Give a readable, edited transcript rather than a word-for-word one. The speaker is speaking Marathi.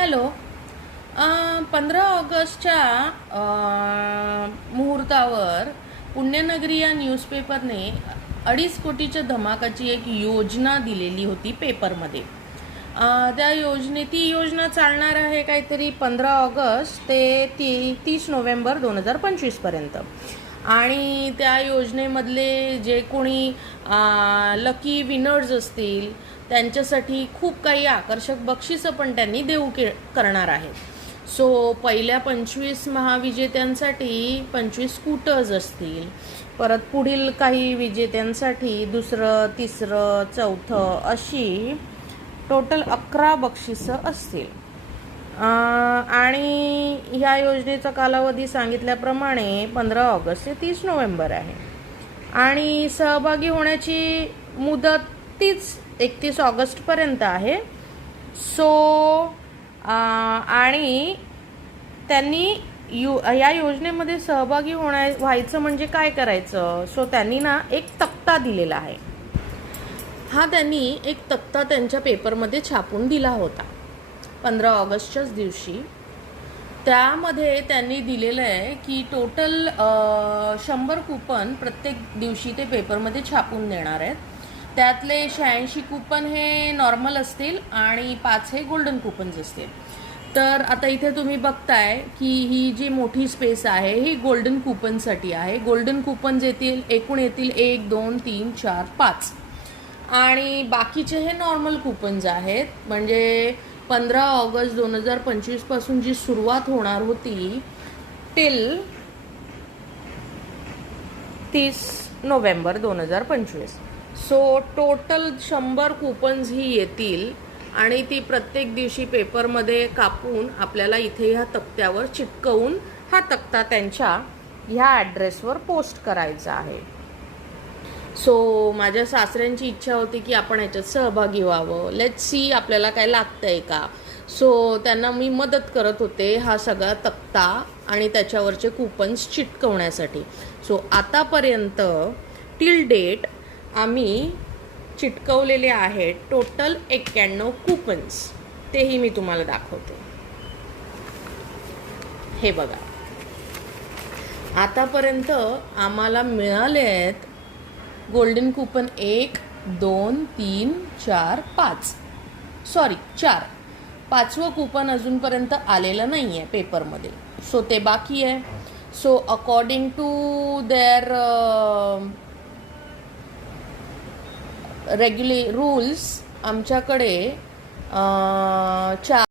हॅलो. 15 ऑगस्टच्या मुहूर्तावर पुण्यनगरी या न्यूजपेपरने 2.5 कोटीच्या धमाकाची एक योजना दिलेली होती पेपरमध्ये. ती योजना चालणार आहे काहीतरी 15 ऑगस्ट ते 30 नोव्हेंबर 2025 पर्यंत. आणि त्या योजनेमधले जे कोणी लकी विनर्स असतील त्यांच्यासाठी खूप काही आकर्षक बक्षिसं पण त्यांनी करणार आहेत. सो पहिल्या 25 महाविजेत्यांसाठी 25 स्कूटर्स असतील. परत पुढील काही विजेत्यांसाठी दुसरं, तिसरं, चौथं अशी टोटल 11 बक्षिसं असतील. आणि ह्या योजनेचा कालावधी सांगितल्याप्रमाणे 15 ऑगस्ट ते 30 नोव्हेंबर आहे. आणि सहभागी होण्याची मुदत तीच 31 ऑगस्टपर्यंत आहे. आणि त्यांनी या योजनेमध्ये सहभागी व्हायचं म्हणजे काय करायचं. त्यांनी एक तक्ता दिलेला आहे. हा त्यांनी एक तक्ता त्यांच्या पेपरमध्ये छापून दिला होता 15 ऑगस्टच्याच दिवशी. त्यामध्ये त्यांनी दिलेलं आहे की टोटल 100 कूपन प्रत्येक दिवशी ते पेपरमध्ये छापून देणार आहेत. त्यातले 86 कूपन हे नॉर्मल असतील आणि 5 हे गोल्डन कूपन्स असतील. तर आता इथे तुम्ही बघताय की ही जी मोठी स्पेस आहे ही गोल्डन कूपनसाठी आहे. गोल्डन कूपन्स एकूण येतील 1, 2, 3, 4, 5 आणि बाकीचे हे नॉर्मल कूपन्स आहेत. म्हणजे 15 ऑगस्ट 2025 पासून जी सुरुवात होणार होती टिल 30 नोव्हेंबर 2025. टोटल 100 कूपन्स ही येतील आणि ती प्रत्येक दिवशी पेपरमध्ये कापून आपल्याला इथे ह्या तक्त्यावर चिटकवून हा तक्ता त्यांच्या ह्या ॲड्रेसवर पोस्ट करायचा आहे. माझ्या सासऱ्यांची इच्छा होती की आपण ह्याच्यात सहभागी व्हावं. लेट्स सी आपल्याला काय लागतंय का. त्यांना मी मदत करत होते हा सगळा तक्ता आणि त्याच्यावरचे कूपन्स चिटकवण्यासाठी. आतापर्यंत टिल डेट आम्ही चिटकवलेले आहेत टोटल 91 कूपन्स. तेही मी तुम्हाला दाखवते. हे बघा, आतापर्यंत आम्हाला मिळाले आहेत गोल्डन कूपन 1, 2, 3, 4, 5. 4. 5वं कूपन अजूनपर्यंत आलेलं नाही आहे पेपरमध्ये. ते बाकी आहे. According to their regular rules आमच्याकडे 4